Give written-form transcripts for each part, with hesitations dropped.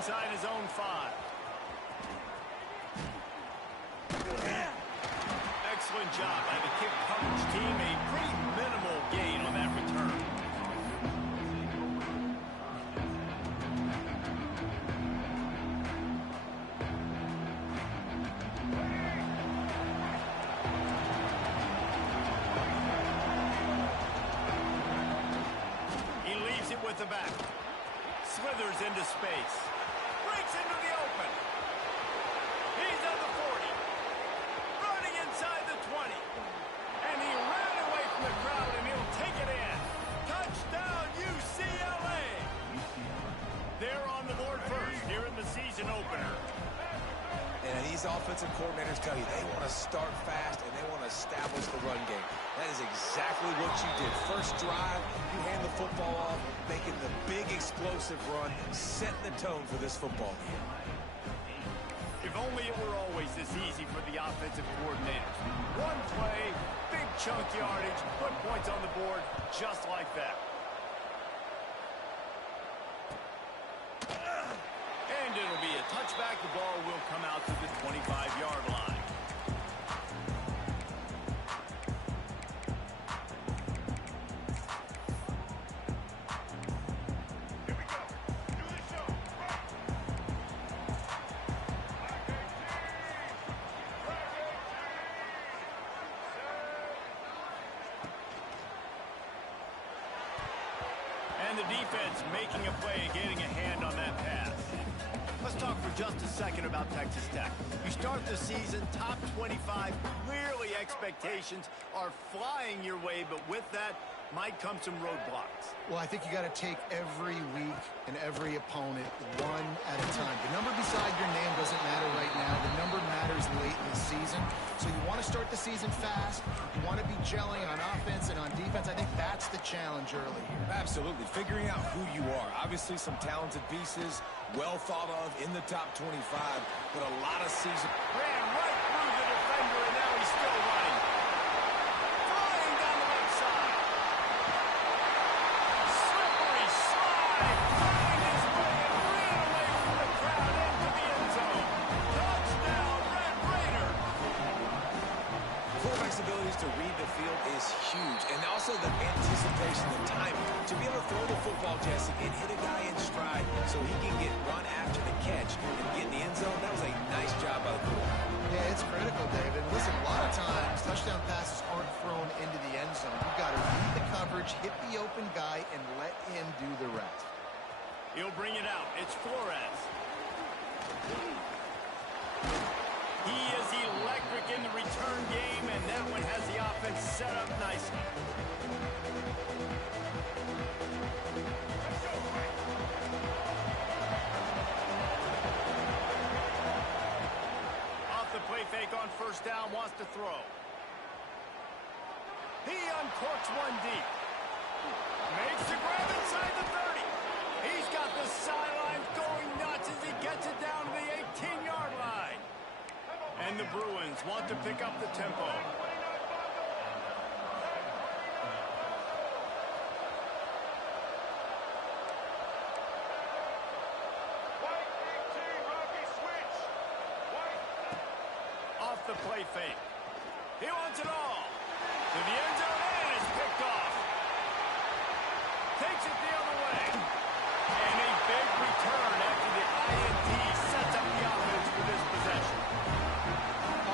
inside his own 5. Excellent job by the kick coverage team. A pretty minimal gain on that return. He leaves it with the back. Slithers into space. Breaks into the open. He's on the 40. Running inside the 20. And he ran away from the crowd, and he'll take it in. Touchdown, UCLA. They're on the board first here in the season opener. And these offensive coordinators tell you they want to start fast and they want to establish the run game. That is exactly what you did. First drive, you hand the football off, making the big explosive run, setting the tone for this football game. If only it were always this easy for the offensive coordinators. One play, big chunk yardage, put points on the board just like that. And it'll be a touchback. The ball will come out to the 25-yard line. And the defense making a play and getting a hand on that pass. Let's talk for just a second about Texas Tech. You start the season top 25. Clearly expectations are flying your way, but with that might come some roadblocks. Well, I think you got to take every week and every opponent one at a time. The number beside your name doesn't matter right now. The number matters late in the season. So you want to start the season fast. You want to be gelling on offense and on defense. I think that's the challenge early here. Absolutely. Figuring out who you are. Obviously some talented pieces, well thought of in the top 25, but a lot of season. Ran right through the defender, and now he's still running. Flying down the left side. Slippery slide. Finding his way and ran away from the crowd into the end zone. Touchdown, Red Raider. Quarterback's abilities to read the field is huge, and also the anticipation, the timing. To be able to throw the football, Jesse, and hit a guy in stride so he can get run after the catch and get in the end zone, that was a nice job by the quarterback. Yeah, it's critical, David. Listen, a lot of times touchdown passes aren't thrown into the end zone. You've got to read the coverage, hit the open guy, and let him do the rest. He'll bring it out. It's Flores. He is electric in the return game, and that one has the offense set up nicely. Off the play fake on first down, wants to throw. He uncorks one deep. Makes the grab inside the 30. He's got the sidelines going nuts as he gets it down to the 18-yard line. And the Bruins want to pick up the tempo. Off the play fake. He wants it all. To the end zone, and it's picked off. Takes it the other way. And a big return after the INT sets up the offense for this possession.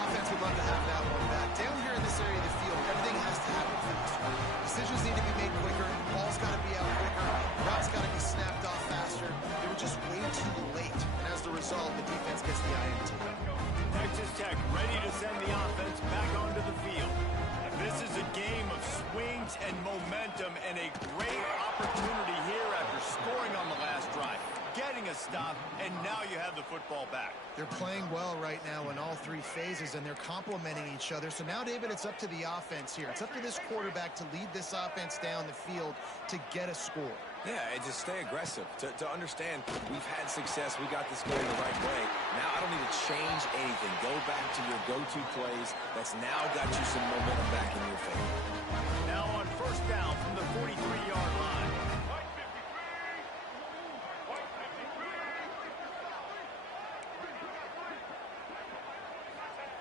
Offense would love to have that one back. Down here in this area of the field, everything has to happen faster. Decisions need to be made quicker. Ball's got to be out quicker. Routes got to be snapped off faster. They were just way too late. And as the result, the defense gets the INT. Texas Tech ready to send the offense back onto the field. This is a game of swings and momentum, and a great opportunity here after scoring on the last drive, getting a stop, and now you have the football back. They're playing well right now in all three phases, and they're complementing each other. So now, David, it's up to the offense here. It's up to this quarterback to lead this offense down the field to get a score. Yeah, and just stay aggressive. To understand, we've had success. We got this going the right way. Now I don't need to change anything. Go back to your go-to plays. That's now got you some momentum back in your favor. Now on first down from the 43-yard line.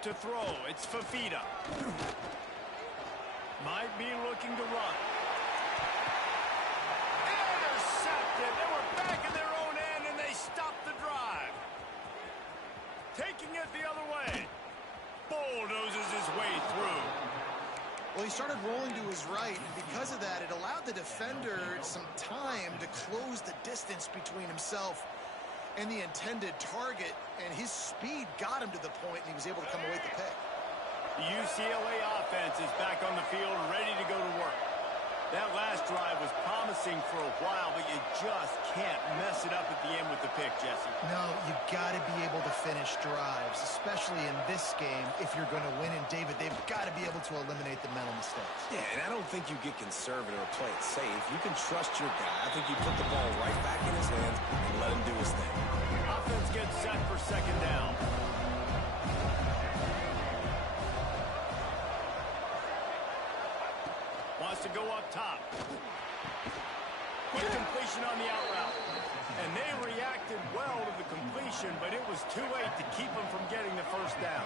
to throw. It's Fafita. Might be looking to run. Intercepted. They were back in their own end, and they stopped the drive. Taking it the other way. Bulldozes his way through. Well, he started rolling to his right, and because of that, it allowed the defender some time to close the distance between himself and the intended target, and his speed got him to the point, and he was able to come away with the pick. The UCLA offense is back on the field, ready to go to work. That last drive was promising for a while, but you just can't mess it up at the end with the pick, Jesse. No, you got to be able to finish drives, especially in this game. If you're going to win, and David, they've got to be able to eliminate the mental mistakes. Yeah, and I don't think you get conservative or play it safe. You can trust your guy. I think you put the ball right back in his hands and let him do his thing. Offense gets set for second down. Wants to go up top. Quick completion on the out route. And they reacted well to the completion, but it was too late to keep them from getting the first down.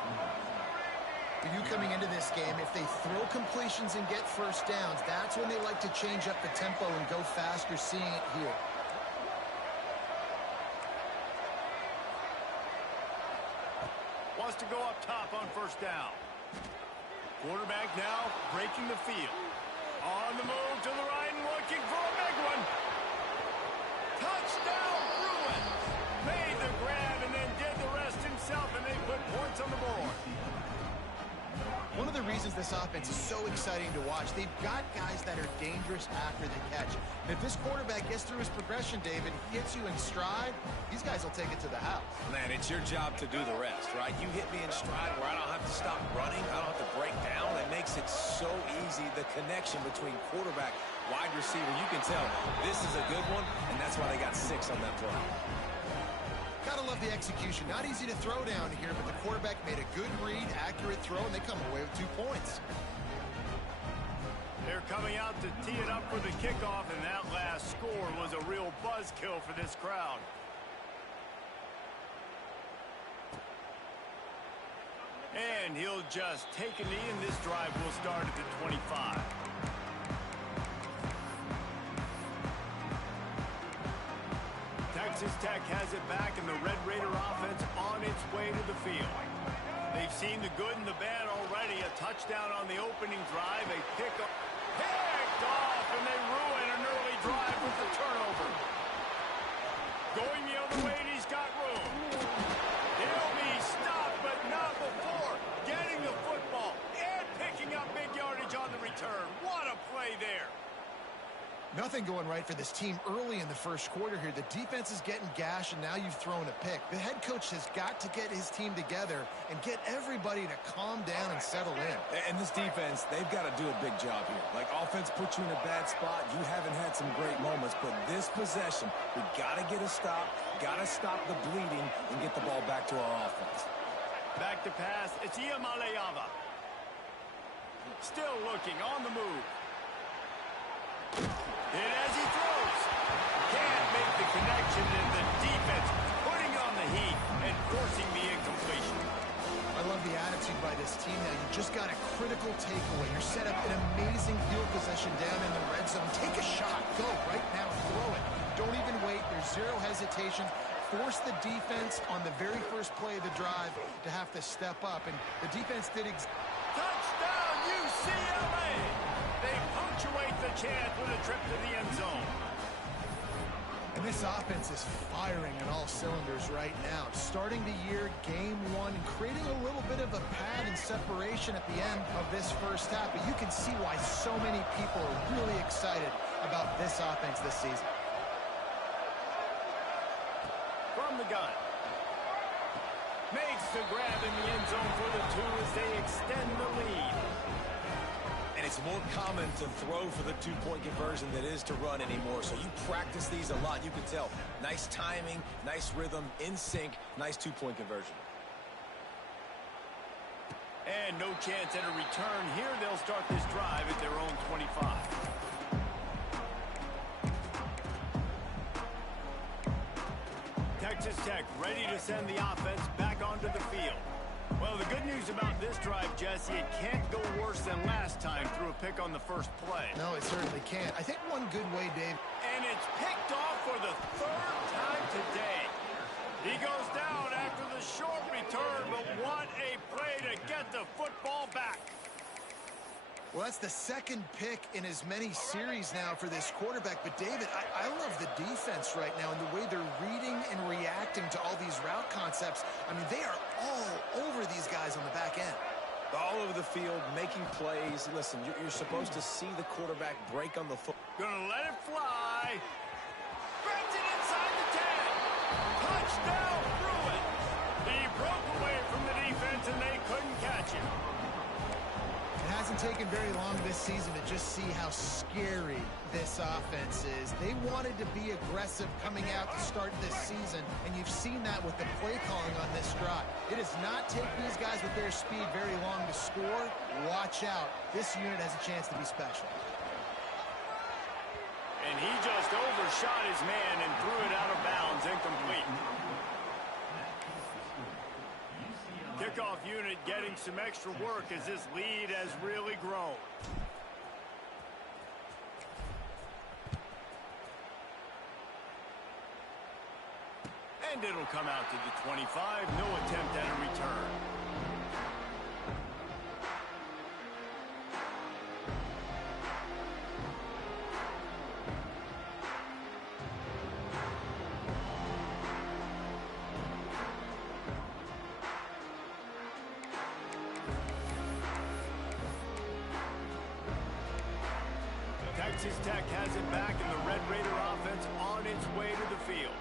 For you coming into this game, if they throw completions and get first downs, that's when they like to change up the tempo and go fast. You're seeing it here. Wants to go up top on first down. Quarterback now breaking the field. On the move to the right and looking for a big one. Touchdown, Bruins. Made the grab and then did the rest himself, and they put points on the board. One of the reasons this offense is so exciting to watch, they've got guys that are dangerous after the catch. And if this quarterback gets through his progression, David, hits you in stride, these guys will take it to the house. Man, it's your job to do the rest, right? You hit me in stride where I don't have to stop running. I don't have to break down. It makes it so easy, the connection between quarterback, wide receiver. You can tell this is a good one, and that's why they got 6 on that play. Gotta love the execution. Not easy to throw down here, but the quarterback made a good read, accurate throw, and they come away with 2 points. They're coming out to tee it up for the kickoff, and that last score was a real buzzkill for this crowd. And he'll just take a knee, and this drive will start at the 25. Texas Tech has it back, and the Red Raider offense on its way to the field. They've seen the good and the bad already. A touchdown on the opening drive, a picked off, and they ruin an early drive with the turnover. Going the other way, and he's got room. He'll be stopped, but not before getting the football and picking up big yardage on the return. What a play there. Nothing going right for this team early in the first quarter here. The defense is getting gashed, and now you've thrown a pick. The head coach has got to get his team together and get everybody to calm down and settle in. And this defense, they've got to do a big job here. Like, offense puts you in a bad spot. You haven't had some great moments, but this possession, we got to get a stop, got to stop the bleeding, and get the ball back to our offense. Back to pass. It's Iamaleava. Still looking on the move. And as he throws, can't make the connection, and the defense putting on the heat and forcing the incompletion. I love the attitude by this team now. You just got a critical takeaway. You're set up an amazing field possession down in the red zone. Take a shot. Go right now. Throw it. Don't even wait. There's zero hesitation. Force the defense on the very first play of the drive to have to step up. And the defense did touchdown, UCLA! They punctuate the chant with a trip to the end zone. And this offense is firing on all cylinders right now. Starting the year, game 1, and creating a little bit of a pad and separation at the end of this first half. But you can see why so many people are really excited about this offense this season. From the gun. Makes the grab in the end zone for the 2 as they extend the lead. And it's more common to throw for the 2-point conversion than it is to run anymore. So you practice these a lot. You can tell. Nice timing, nice rhythm, in sync, nice 2-point conversion. And no chance at a return here. They'll start this drive at their own 25. Texas Tech ready to send the offense back onto the field. Well, Well, the good news about this drive, Jesse, it can't go worse than last time through a pick on the first play. No, it certainly can't. I think one good way, Dave. And it's picked off for the third time today. He goes down after the short return, but what a play to get the football back. Well, that's the second pick in as many series now for this quarterback. But, David, I love the defense right now and the way they're reading and reacting to all these route concepts. I mean, they are all over these guys on the back end. All over the field, making plays. Listen, you're supposed to see the quarterback break on the foot. Gonna let it fly. Spreads it inside the 10. Touchdown, Bruin. He broke away from the defense, and they couldn't catch him. It hasn't taken very long this season to just see how scary this offense is. They wanted to be aggressive coming out to start this season, and you've seen that with the play calling on this drive. It does not take these guys with their speed very long to score. Watch out. This unit has a chance to be special. And he just overshot his man and threw it out of bounds, incomplete. Kickoff unit getting some extra work as this lead has really grown. And it'll come out to the 25. No attempt at a return. Texas Tech has it back, and the Red Raider offense on its way to the field.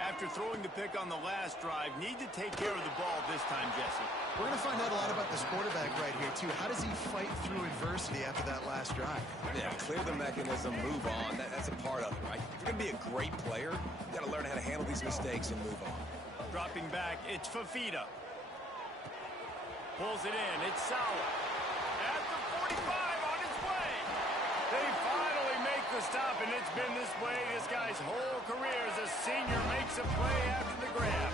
After throwing the pick on the last drive, need to take care of the ball this time, Jesse. We're going to find out a lot about this quarterback right here, too. How does he fight through adversity after that last drive? Yeah, clear the mechanism, move on. That's a part of it, right? If you're going to be a great player, you got to learn how to handle these mistakes and move on. Dropping back, it's Fafita. Pulls it in, it's Sauer. At the 45, on its way. They finally make the stop, and it's been this way this guy's whole career as a senior makes a play after the grab.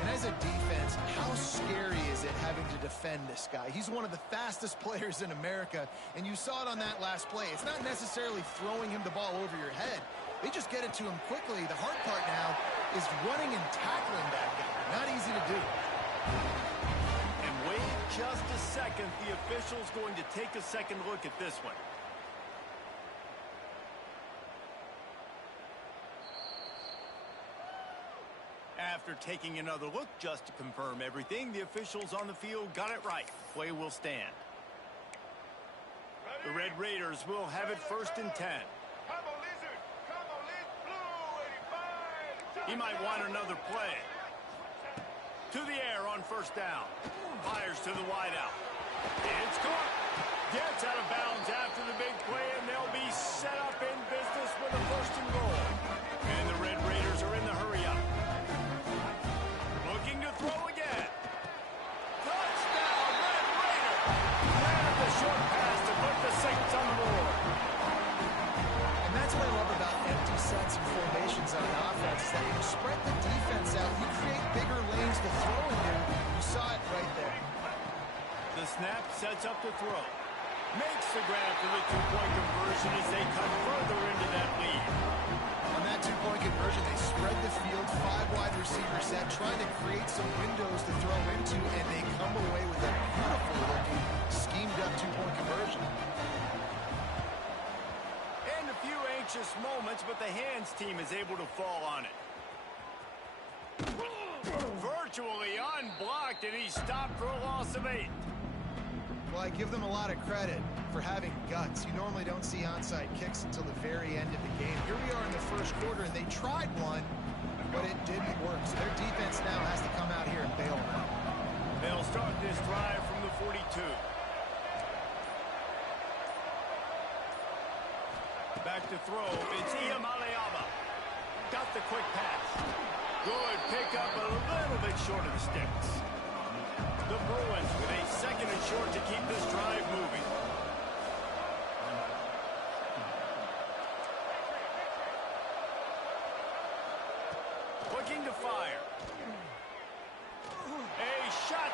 And as a defense, how scary is it having to defend this guy? He's one of the fastest players in America, and you saw it on that last play. It's not necessarily throwing him the ball over your head. They just get it to him quickly. The hard part now is running and tackling that guy. Not easy to do. And wait just a second. The official's going to take a second look at this one. After taking another look just to confirm everything, the officials on the field got it right. Play will stand. The Red Raiders will have it 1st and 10. He might want another play. To the air on 1st down. Fires to the wideout. It's caught. Gets out of bounds after the big play, and they'll be set up in business with a 1st and goal. And the Red Raiders are in the hurry-up. Looking to throw again. Touchdown, Red Raider! And the short pass to put the Saints on the board. And that's what I love about empty sets and formations on offense, is that you spread the defense out, you create bigger lanes to throw into. You saw it right there. The snap sets up the throw. Makes the grab for the two-point conversion as they cut further into that lead. On that two-point conversion, they spread the field, 5 wide receiver set, trying to create some windows to throw into, and they come away with a beautiful-looking, schemed-up two-point conversion. And a few anxious moments, but the hands team is able to fall on it. Virtually unblocked, and he stopped for a loss of 8. Well, I give them a lot of credit for having guts. You normally don't see onside kicks until the very end of the game. Here we are in the first quarter, and they tried one, but it didn't work. So their defense now has to come out here and bail them out. They'll start this drive from the 42. Back to throw. It's Iamaleava. Got the quick pass. Good pickup, a little bit short of the sticks. The Bruins with a 2nd and short to keep this drive moving. Looking to fire. A shot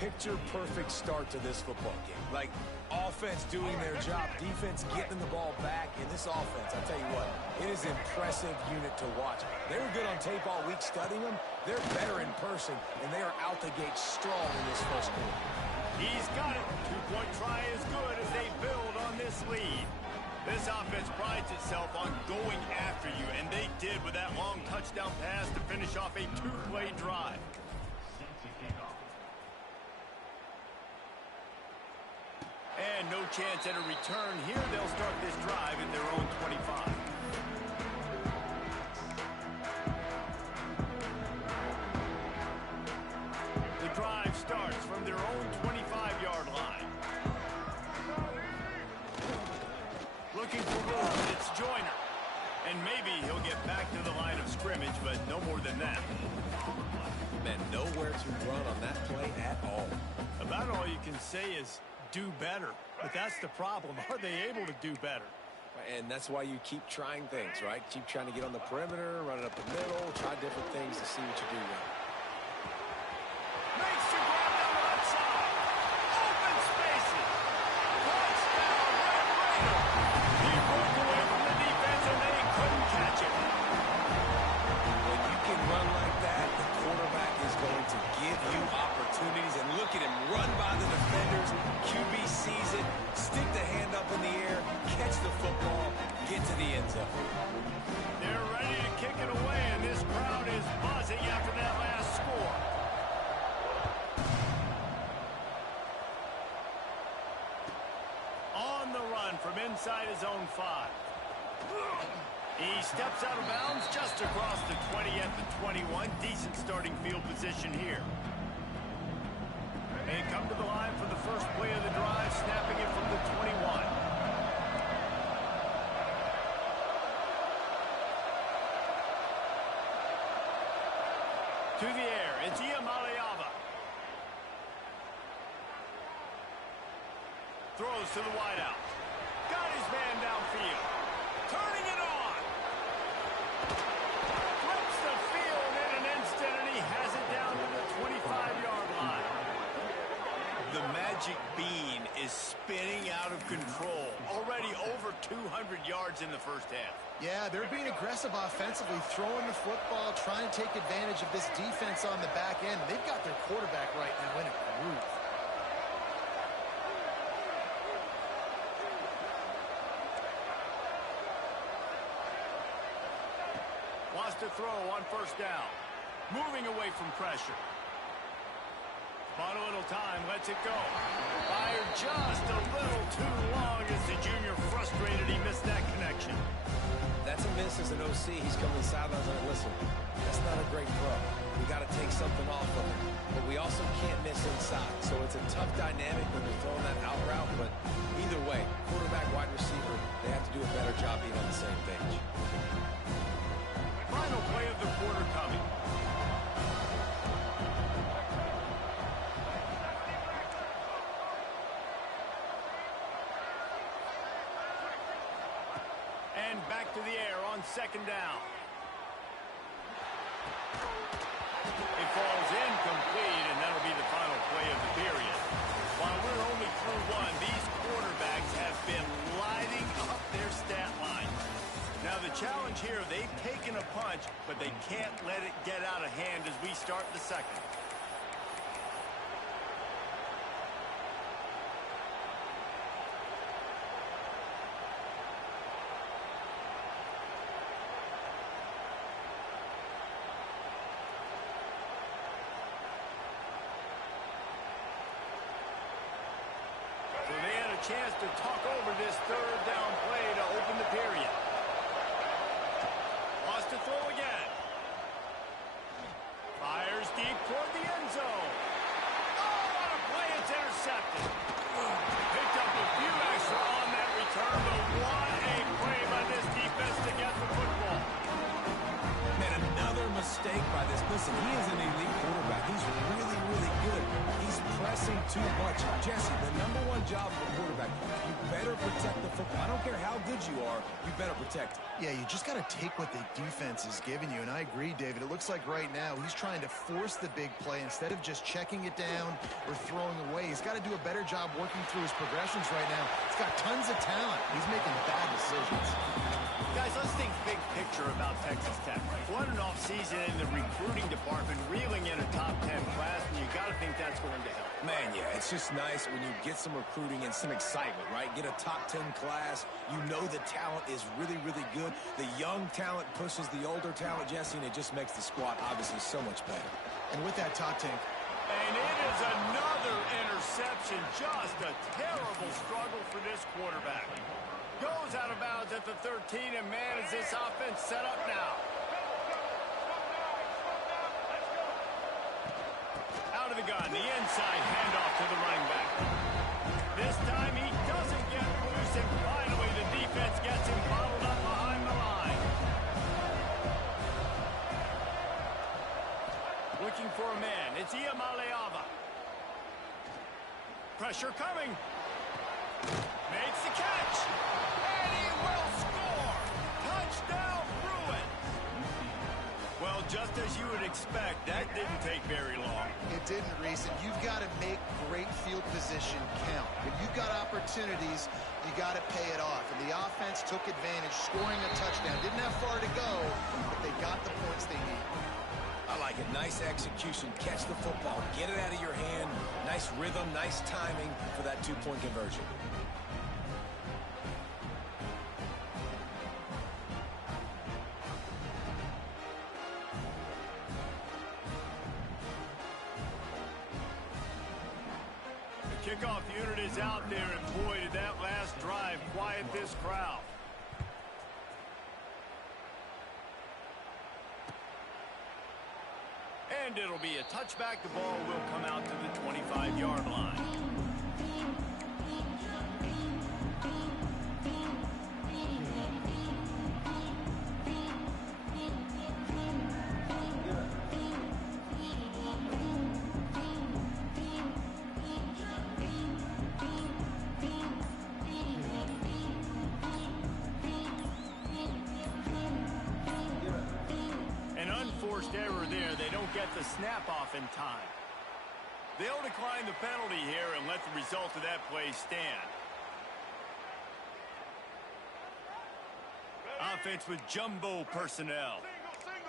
picture-perfect start to this football game. Like, offense doing their job, defense getting the ball back, and this offense, I'll tell you what, it is an impressive unit to watch. They were good on tape all week studying them. They're better in person, and they are out the gate strong in this first quarter. He's got it. Two-point try is good as they build on this lead. This offense prides itself on going after you, and they did with that long touchdown pass to finish off a two-play drive. And no chance at a return here. They'll start this drive at their own 25. The drive starts from their own 25-yard line. Looking for room, it's Joyner. And maybe he'll get back to the line of scrimmage, but no more than that. Man, nowhere to run on that play at all. About all you can say is do better. But that's the problem. Are they able to do better? And that's why you keep trying things, right? Keep trying to get on the perimeter, run it up the middle, try different things to see what you do well. Makes the grab down the left side. Open spaces. Touchdown, Red Raider. He broke away from the defense and they couldn't catch him. When you can run like that, the quarterback is going to give you opportunities. And look at him run by the defenders. QB sees it, stick the hand up in the air, catch the football, get to the end zone. They're ready to kick it away, and this crowd is buzzing after that last score. On the run from inside his own 5. He steps out of bounds just across the 20 at the 21. Decent starting field position here. They come to the line for the first play of the drive, snapping it from the 21. To the air, it's Iamaleava. Throws to the wideout. Got his man downfield. Turning it on. Flips the field in an instant, and he has it down to the 25-yard line. The magic bean is spinning out of control. Already over 200 yards in the first half. Yeah, they're being aggressive offensively, throwing the football, trying to take advantage of this defense on the back end. They've got their quarterback right now in a groove. Wants to throw on first down. Moving away from pressure. Bought a little time, lets it go. Fired just a little too long as the junior frustrated he missed that connection. That's a miss as an OC. He's coming to the sidelines and listen, that's not a great throw. We got to take something off of him. But we also can't miss inside. So it's a tough dynamic when you're throwing that out route. But either way, quarterback, wide receiver, they have to do a better job being on the same page. Final play of the quarter coming. And back to the air on second down. It falls incomplete, and that'll be the final play of the period. While we're only through one, these quarterbacks have been lighting up their stat line. Now the challenge here, they've taken a punch, but they can't let it get out of hand as we start the second. So they had a chance to talk over this third down play to open the period. Wants to throw again. Fires deep toward the end zone. Oh, what a play. It's intercepted. Picked up a few extra on that return, but what a play by this defense to get the football. Man, another mistake by this. Listen, he is an elite quarterback. He's really, really good. He's pressing too much. Jesse, the #1 job of a quarterback, you better protect the football. I don't care how good you are, you better protect it. Yeah, you just got to take what the defense is giving you, and I agree, David. It looks like right now he's trying to force the big play instead of just checking it down or throwing away. He's got to do a better job working through his progressions right now. He's got tons of talent. He's making bad decisions. Guys, let's think big picture about Texas Tech. What an offseason in the recruiting department, reeling in a top 10 class, and you got to think that's going to help. Man, yeah, it's just nice when you get some recruiting and some excitement, right? Get a top 10 class. You know the talent is really, really good. The young talent pushes the older talent, Jesse, and it just makes the squad obviously so much better. And with that top 10. And it is another interception. Just a terrible struggle for this quarterback. Goes out of bounds at the 13, and man, is this offense set up now. Out of the gun, the inside handoff to the running back. This time he doesn't get loose, and finally the defense gets him bottled up behind the line. Looking for a man, it's Iamaleava. Pressure coming. Makes the catch. And he will score. Touchdown, Bruins. Well, just as you would expect, that didn't take very long. It didn't, Reese, and you've got to make great field position count. When you've got opportunities, you got to pay it off. And the offense took advantage, scoring a touchdown. Didn't have far to go, but they got the points they need. I like it. Nice execution. Catch the football. Get it out of your hand. Nice rhythm, nice timing for that two-point conversion. The kickoff unit is out there, and boy, did that last drive quiet this crowd. And it'll be a touchback. The ball will come out to the 25-yard line. Error there. They don't get the snap off in time. They'll decline the penalty here and let the result of that play stand. Offense with jumbo personnel.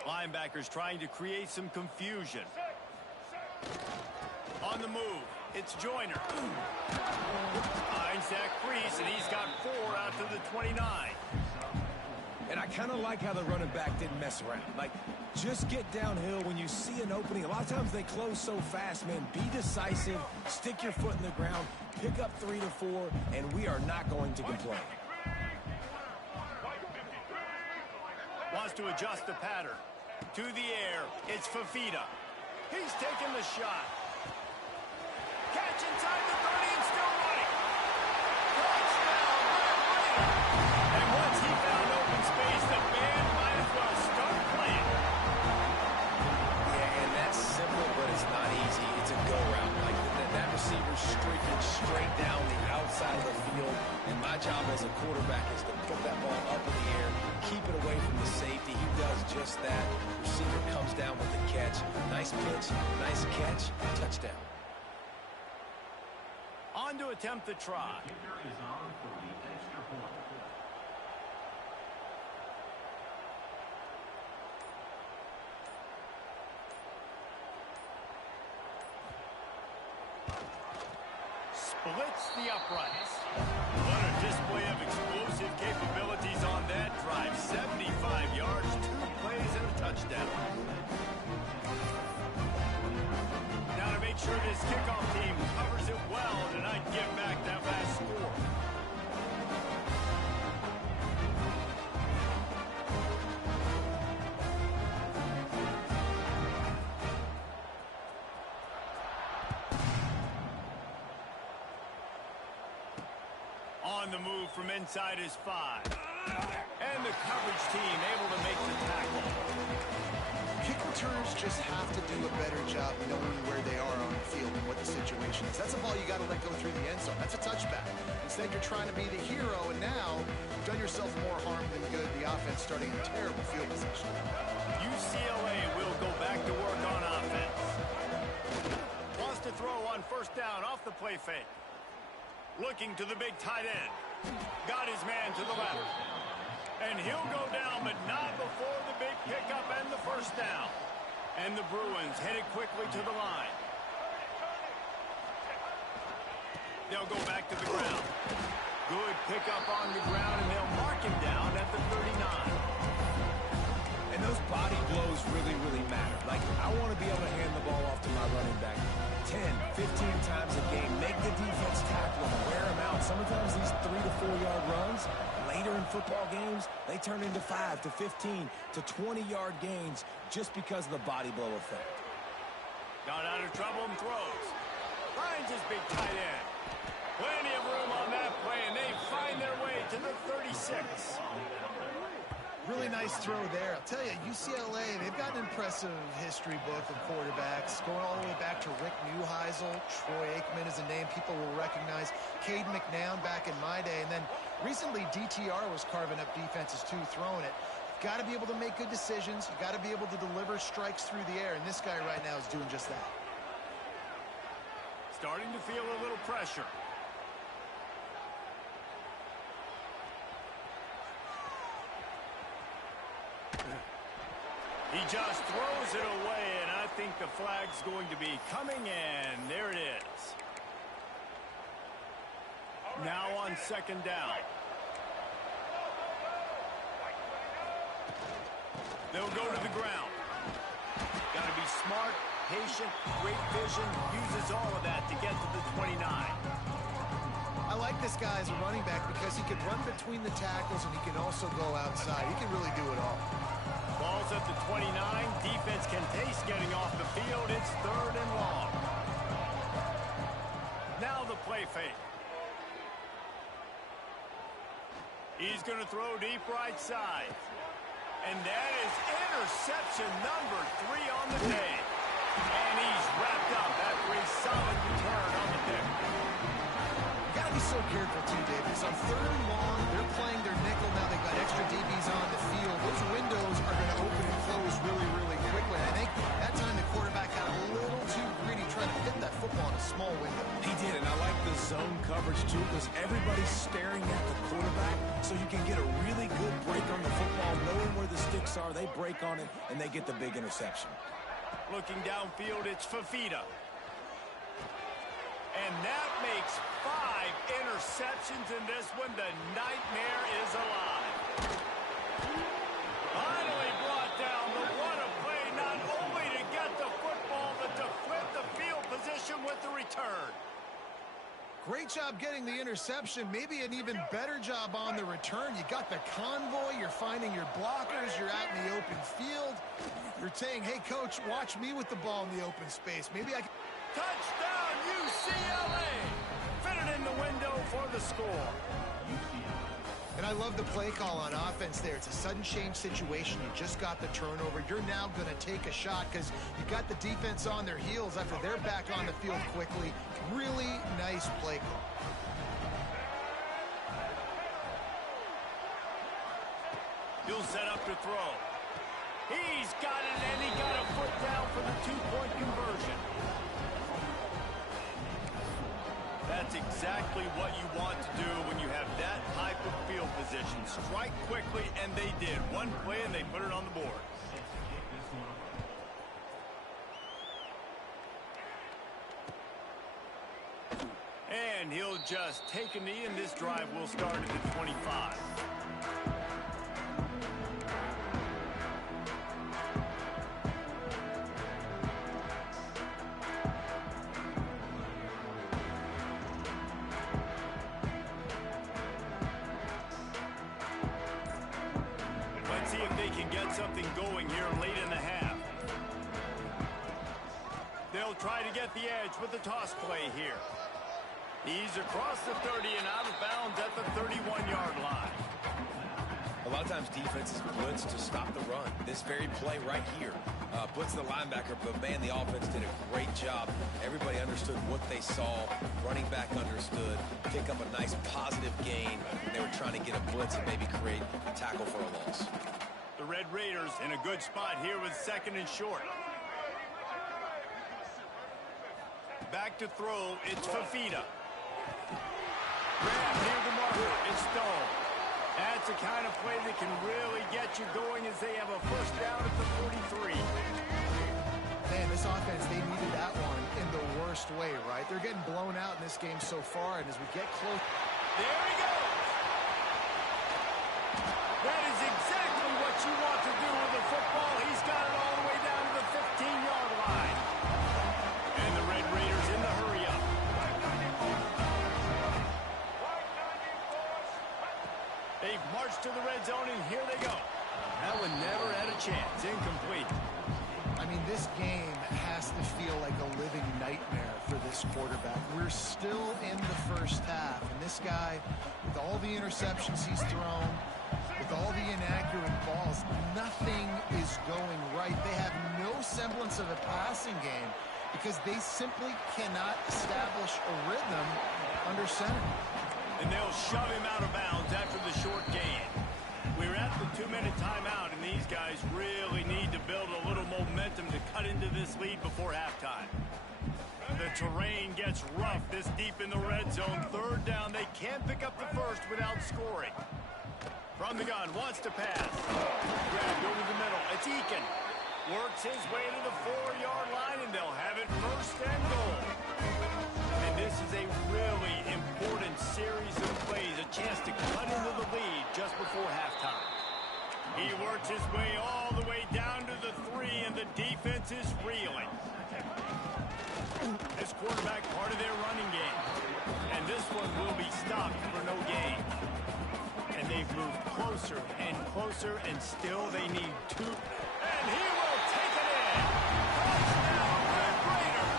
Linebackers trying to create some confusion. On the move, it's Joyner. Finds that crease, and he's got 4 out to the 29. And I kind of like how the running back didn't mess around. Like, just get downhill when you see an opening. A lot of times they close so fast, man. Be decisive, stick your foot in the ground, pick up 3 to 4, and we are not going to complain. Wants to adjust the pattern. To the air, it's Fafita. He's taking the shot. Catch inside the 30 and still running. Touchdown, Red. And once he found open space, the band might as well start playing. Yeah, and that's simple, but it's not easy. It's a go route. Like that receiver streaking straight down the outside of the field. And my job as a quarterback is to put that ball up in the air, keep it away from the safety. He does just that. Receiver comes down with the catch. Nice pitch, nice catch, touchdown. On to attempt the try. Splits the uprights. What a display of explosive capabilities on that drive. 75 yards, 2 plays, and a touchdown. Now to make sure this kickoff team covers it well to not give back that last score. On the move from inside his 5. And the coverage team able to make the tackle. Kick returners just have to do a better job knowing where they are on the field and what the situation is. That's a ball you got to let go through the end zone. That's a touchback. Instead, you're trying to be the hero, and now you've done yourself more harm than good. The offense starting in terrible field position. UCLA will go back to work on offense. Wants to throw on first down off the play fake. Looking to the big tight end. Got his man to the left. And he'll go down, but not before the big pickup and the first down. And the Bruins headed quickly to the line. They'll go back to the ground. Good pickup on the ground, and they'll mark him down at the 39. And those body blows really, really matter. Like, I want to be able to hand the ball off to my running back 10, 15 times a game. Make the defense tackle him, wear him out. Sometimes these 3 to 4 yard runs, later in football games, they turn into 5 to 15 to 20 yard gains just because of the body blow effect. Got out of trouble and throws. Finds his big tight end. Plenty of room on that play, and they find their way to the 36. Really nice throw there. I'll tell you, UCLA, they've got an impressive history book of quarterbacks, going all the way back to Rick Neuheisel. Troy Aikman is a name people will recognize. Cade McNown back in my day. And then recently, DTR was carving up defenses too, throwing it. You've got to be able to make good decisions. You've got to be able to deliver strikes through the air. And this guy right now is doing just that. Starting to feel a little pressure. He just throws it away, and I think the flag's going to be coming, and there it is. Now on second down. They'll go to the ground. Got to be smart, patient, great vision, uses all of that to get to the 29. I like this guy as a running back because he can run between the tackles and he can also go outside. He can really do it all. Ball's at the 29. Defense can taste getting off the field. It's third and long. Now the play fake. He's going to throw deep right side. And that is interception number 3 on the day. And he's wrapped up after a solid return on the pick. Got to be so careful too, Dave. Because on third and long, they're playing their nickel now. They've got extra DBs on the field. Those windows are going to open and close really, really quickly. And I think that time the quarterback got a little too greedy trying to fit that football in a small window. He did, and I like the zone coverage too because everybody's staring at the quarterback, so you can get a really good break on the football, knowing where the sticks are. They break on it, and they get the big interception. Looking downfield, it's Fafita. And that makes 5 interceptions in this one. The nightmare is alive. Finally brought down, but what a play, not only to get the football, but to flip the field position with the return. Great job getting the interception. Maybe an even better job on the return. You got the convoy. You're finding your blockers. You're out in the open field. You're saying, hey, coach, watch me with the ball in the open space. Maybe I can... Touchdown, UCLA! Fitted in the window for the score. And I love the play call on offense there. It's a sudden change situation. You just got the turnover. You're now going to take a shot because you got the defense on their heels after they're back on the field quickly. Really nice play call. He'll set up to throw. He's got it, and he got a foot down for the 2-point conversion. That's exactly what you want to do when you have that type of field position. Strike quickly, and they did. One play, and they put it on the board. And he'll just take a knee, and this drive will start at the 25. Let's see if they can get something going here late in the half. They'll try to get the edge with the toss play here. He's across the 30 and out of bounds at the 31-yard line. A A lot of times defenses blitz to stop the run. This very play right here puts the linebacker, but man, the offense did a great job. Everybody understood what they saw. Running back understood. Pick up a nice positive gain. They were trying to get a blitz and maybe create a tackle for a loss. The Red Raiders in a good spot here with 2nd and short. Back to throw, it's Fafita. Grab near the marker, it's Stone. That's the kind of play that can really get you going as they have a first down at the 43. Man, this offense, they needed that one in the worst way, right? They're getting blown out in this game so far, and as we get close... There he goes! That is exactly what you want to do with the football. He's got it all the way down to the 15-yard line. And the Red Raiders in the hurry-up. They've marched to the red zone, and here they go. That one never had a chance. Incomplete. I mean, this game has to feel like a living nightmare for this quarterback. We're still in the first half, and this guy, with all the interceptions he's thrown, with all the inaccurate balls, nothing is going right. They have no semblance of a passing game because they simply cannot establish a rhythm under center. And they'll shove him out of bounds after the short gain. We're at the 2-minute timeout, and these guys really need to build a little momentum to cut into this lead before halftime. The terrain gets rough this deep in the red zone. 3rd down, they can't pick up the first without scoring. From the gun, wants to pass. Grabbed over the middle, it's Eakin. Works his way to the 4-yard line, and they'll have it 1st and goal. And this is a really important series of plays, a chance to cut into the lead just before halftime. He works his way all the way down to the 3, and the defense is reeling. This quarterback part of their running game. And this one will be stopped for no gain. And they've moved closer and closer, and still they need 2. And he will take it in. Touchdown, Red Raider.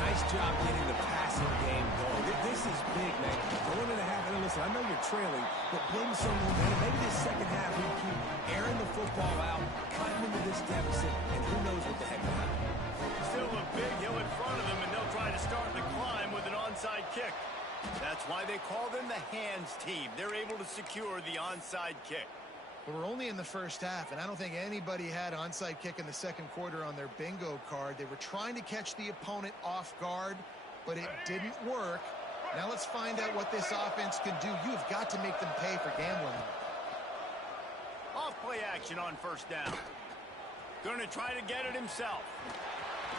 Nice job getting the passing game going. This is big, man. Going into half, and listen, I know you're trailing, but bring some momentum. Maybe this second half we keep airing the football out, cutting into this deficit, and who knows what the heck will happen. Still a big hill in front of them, and they'll try to start the climb with an onside kick. That's why they call them the hands team. They're able to secure the onside kick. But we're only in the first half, and I don't think anybody had onside kick in the second quarter on their bingo card. They were trying to catch the opponent off guard, but it didn't work. Now let's find out what this offense can do. You've got to make them pay for gambling. Off play action on 1st down. Going to try to get it himself.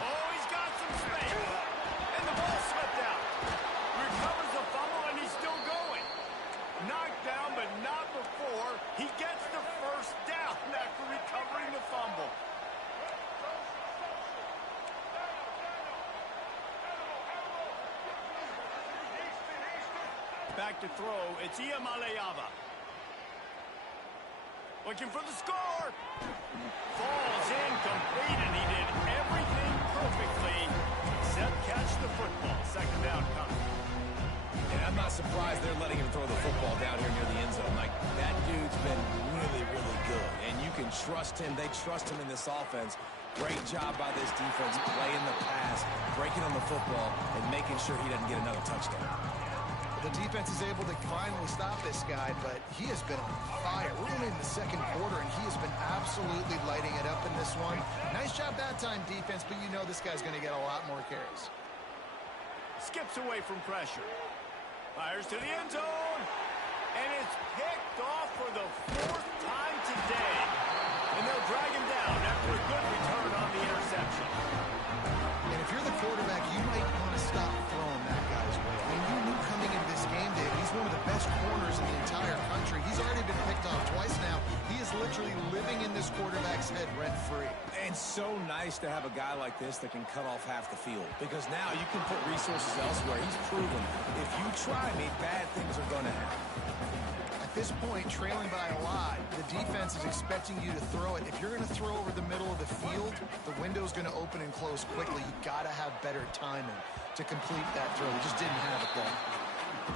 Oh, he's got some space. And the ball slipped out. Recovers the fumble, and he's still going. Knocked down, but not before. He gets the 1st down after recovering the fumble. Back to throw, it's Iamaleava. Looking for the score. Falls incomplete, and he did everything perfectly except catch the football. 2nd down coming. And I'm not surprised they're letting him throw the football down here near the end zone. Like, that dude's been really, really good. And you can trust him. They trust him in this offense. Great job by this defense playing the pass, breaking on the football, and making sure he doesn't get another touchdown. The defense is able to finally stop this guy, but he has been on fire. We're only in the second quarter, and he has been absolutely lighting it up in this one. Nice job that time, defense, but you know this guy's going to get a lot more carries. Skips away from pressure. Fires to the end zone. And it's picked off for the 4th time today. And they'll drag him down after a good return on the interception. And if you're the quarterback, you might want to stop throwing that guy's way. I mean, you knew coming into this game, Dave, he's one of the best corners in the entire country. He's already been picked off twice now. He is literally living in this quarterback's head rent-free. And so nice to have a guy like this that can cut off half the field. Because now you can put resources elsewhere. He's proven if you try me, bad things are going to happen. At this point, trailing by a lot, the defense is expecting you to throw it. If you're going to throw over the middle of the field, the window's going to open and close quickly. You got to have better timing to complete that throw. He just didn't have it there.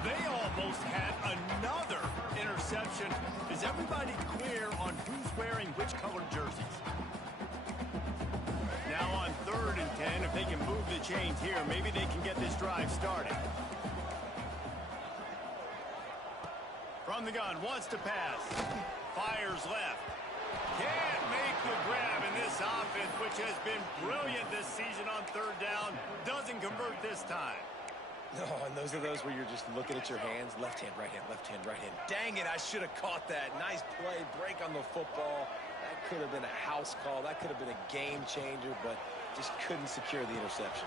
They almost had another interception. Is everybody clear on who's wearing which colored jerseys? Now on 3rd and 10, if they can move the chains here, maybe they can get this drive started. From the gun, wants to pass. Fires left. Can't make the grab in this offense, which has been brilliant this season on 3rd down. Doesn't convert this time. No, and those are those where you're just looking at your hands. Left hand, right hand, left hand, right hand. Dang it, I should have caught that. Nice play, break on the football. That could have been a house call. That could have been a game changer, but just couldn't secure the interception.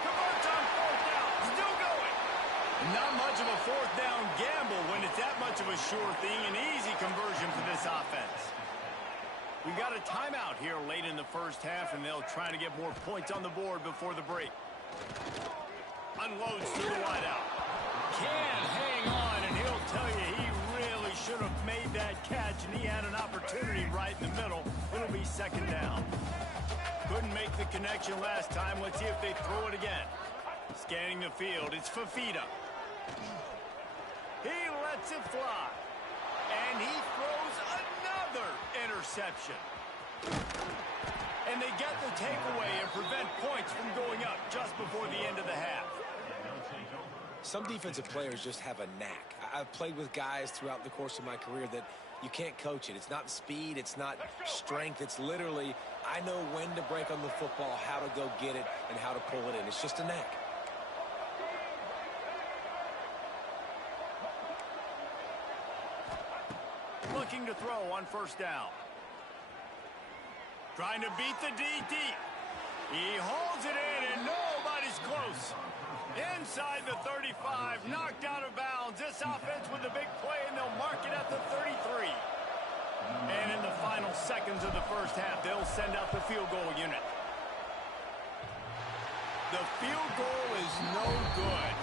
Converts on 4th down. Still going. Not much of a 4th down gamble when it's that much of a sure thing. An easy conversion for this offense. We got a timeout here late in the 1st half, and they'll try to get more points on the board before the break. Unloads through the wideout. Can't hang on, and he'll tell you he really should have made that catch, and he had an opportunity right in the middle. It'll be 2nd down. Couldn't make the connection last time. Let's see if they throw it again. Scanning the field, it's Fafita. He lets it fly. And he throws another interception. And they get the takeaway and prevent points from going up just before the end of the half. Some defensive players just have a knack. I've played with guys throughout the course of my career that you can't coach it. It's not speed, it's not strength. It's literally, I know when to break on the football, how to go get it, and how to pull it in. It's just a knack. Looking to throw on 1st down. Trying to beat the D deep. He holds it in, and nobody's close. Inside the 35, knocked out of bounds. This offense with a big play, and they'll mark it at the 33. And in the final seconds of the 1st half, they'll send out the field goal unit. The field goal is no good.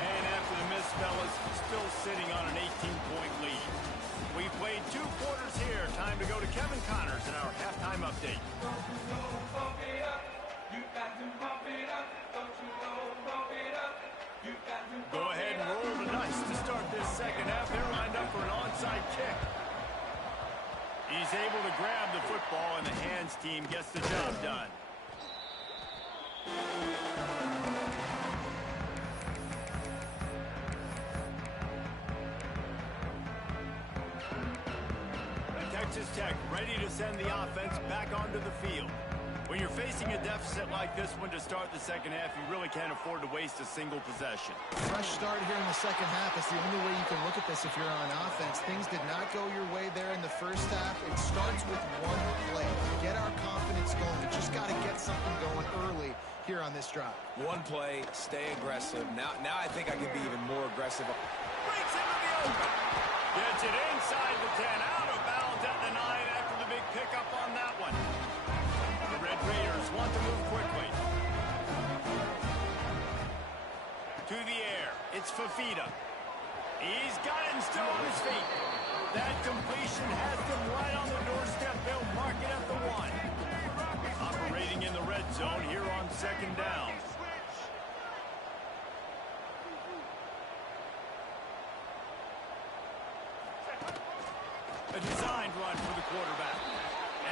And after the miss, fellas, still sitting on an 18-point lead. We played 2 quarters here. Time to go to Kevin Connors in our halftime update. Go ahead and roll the dice to start this 2nd half. They're lined up for an onside kick. He's able to grab the football, and the hands team gets the job done. Texas Tech ready to send the offense back onto the field. When you're facing a deficit like this one to start the 2nd half, you really can't afford to waste a single possession. Fresh start here in the 2nd half. It's the only way you can look at this if you're on offense. Things did not go your way there in the 1st half. It starts with one play. Get our confidence going. We just got to get something going early here on this drive. One play, stay aggressive. Now I think I can be even more aggressive. Breaks into the open. Gets it inside the 10, out of bounds at the 9 after the big pickup on that one. The Red Raiders want to move quickly. To the air, it's Fafita. He's got it and still on his feet. That completion has them right on the doorstep. They'll mark it at the 1. Operating in the red zone here on 2nd down. A designed run for the quarterback.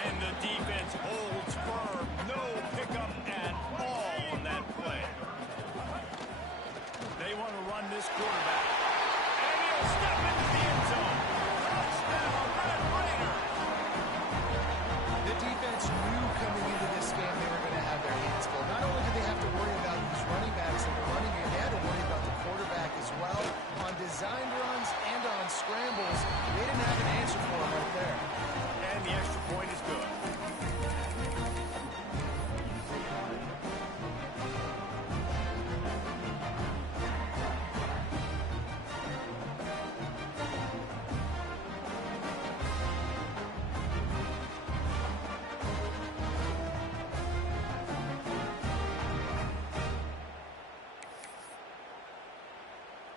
And the defense holds firm. No pickup at all on that play. They want to run this quarterback. And he'll step into the end zone. Touchdown, Red Raiders. The defense knew coming into this game they were going to have their hands full. Not only did they have to worry about these running backs that were running here, they had to worry about the quarterback as well. On designed runs and on scrambles, they didn't have an answer for him right there. And the extra point is good.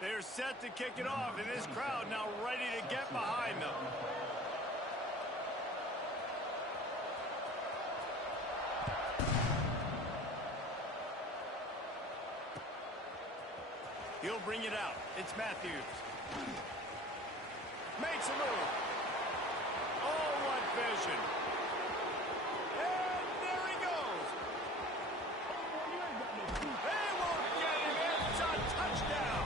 They're set to kick it off, and this crowd now ready to get behind them. He'll bring it out. It's Matthews. Makes a move. Oh, what vision. And there he goes. They won't get him. It's a touchdown.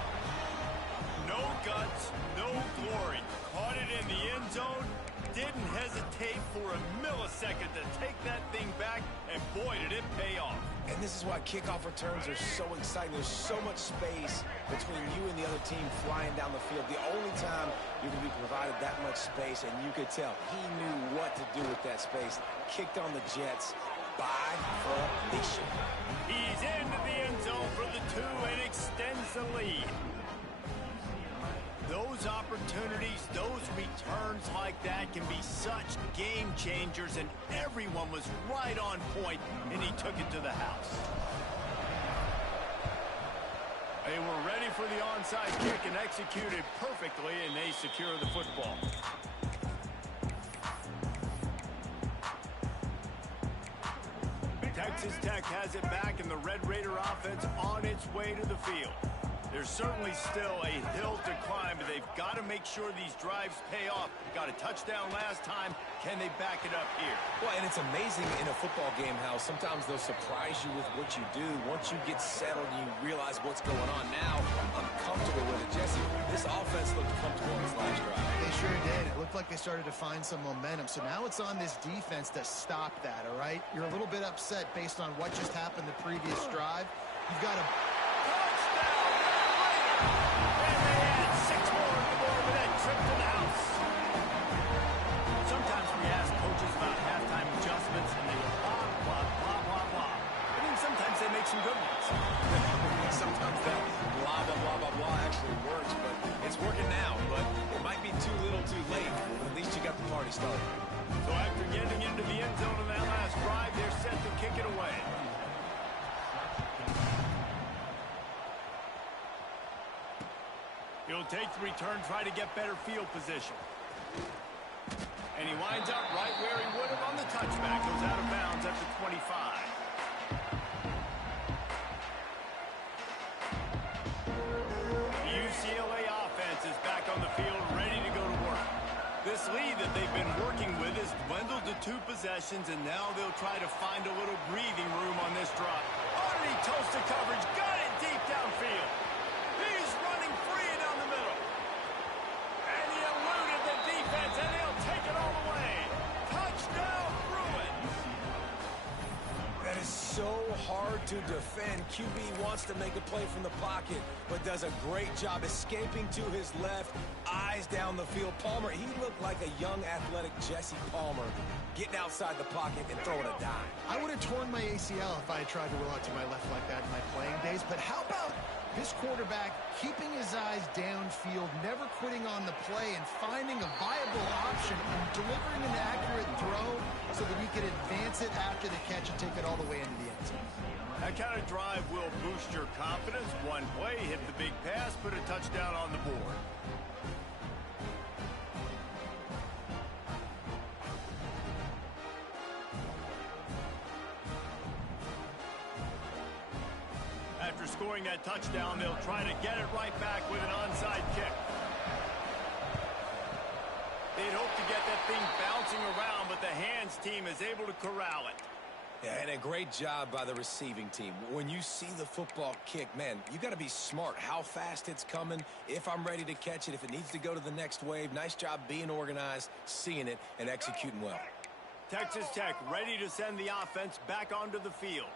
No guts, no glory. Caught it in the end zone. Didn't hesitate for a millisecond to take that thing back, and boy, did it pay off. And this is why kickoff returns are so exciting. There's so much space between you and the other team flying down the field. The only time you're going to be provided that much space, and you could tell he knew what to do with that space. Kicked on the Jets by formation. He's into the end zone for the 2 and extends the lead. Those opportunities, those returns like that can be such game changers, and everyone was right on point, and he took it to the house. They were ready for the onside kick and executed perfectly, and they secure the football. Texas Tech has it back, and the Red Raider offense on its way to the field. There's certainly still a hill to climb, but they've got to make sure these drives pay off. Got a touchdown last time. Can they back it up here? Well, and it's amazing in a football game how sometimes they'll surprise you with what you do. Once you get settled and you realize what's going on now, I'm comfortable with it. Jesse, this offense looked comfortable in this last drive. They sure did. It looked like they started to find some momentum. So now it's on this defense to stop that, all right? You're a little bit upset based on what just happened the previous drive. You've got to... And they had 6 more to go with that trip to the house. Sometimes we ask coaches about halftime adjustments, and they go blah, blah, blah, blah, blah. I mean, sometimes they make some good ones. Sometimes that blah, blah, blah, blah, blah actually works, but it's working now. But it might be too little too late. At least you got the party started. So after getting into the end zone in that last drive, they're set to kick it away. He'll take the return, try to get better field position. And he winds up right where he would have on the touchback. Goes out of bounds at the 25. The UCLA offense is back on the field, ready to go to work. This lead that they've been working with is dwindled to 2 possessions, and now they'll try to find a little breathing room on this drive. Already toasted coverage, got it deep downfield. He's running free down the middle. And he eluded the defense, and he'll take it all the way. Touchdown, Bruin. That is so hard to defend. QB wants to make a play from the pocket, but does a great job escaping to his left, eyes down the field. Palmer, he looked like a young, athletic Jesse Palmer, getting outside the pocket and throwing a dime. I would have torn my ACL if I had tried to roll out to my left like that in my playing days, but how about this quarterback keeping his eyes downfield, never quitting on the play, and finding a viable option and delivering an accurate throw so that he can advance it after the catch and take it all the way into the end zone. That kind of drive will boost your confidence. One play, hit the big pass, put a touchdown on the board. After scoring that touchdown, they'll try to get it right back with an onside kick. They'd hope to get that thing bouncing around, but the hands team is able to corral it. Yeah, and a great job by the receiving team. When you see the football kick, man, you got to be smart how fast it's coming, if I'm ready to catch it, if it needs to go to the next wave. Nice job being organized, seeing it, and executing well. Texas Tech ready to send the offense back onto the field.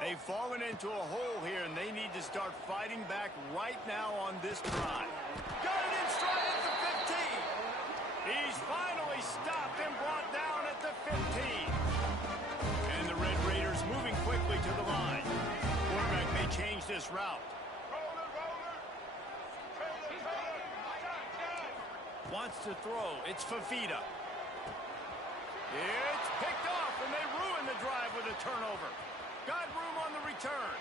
They've fallen into a hole here, and they need to start fighting back right now on this drive. Got it in stride at the 15. He's finally stopped and brought down at the 15. And the Red Raiders moving quickly to the line. Quarterback may change this route. Wants to throw. It's Fafita. It's picked off, and they ruin the drive with a turnover. Got room on the return.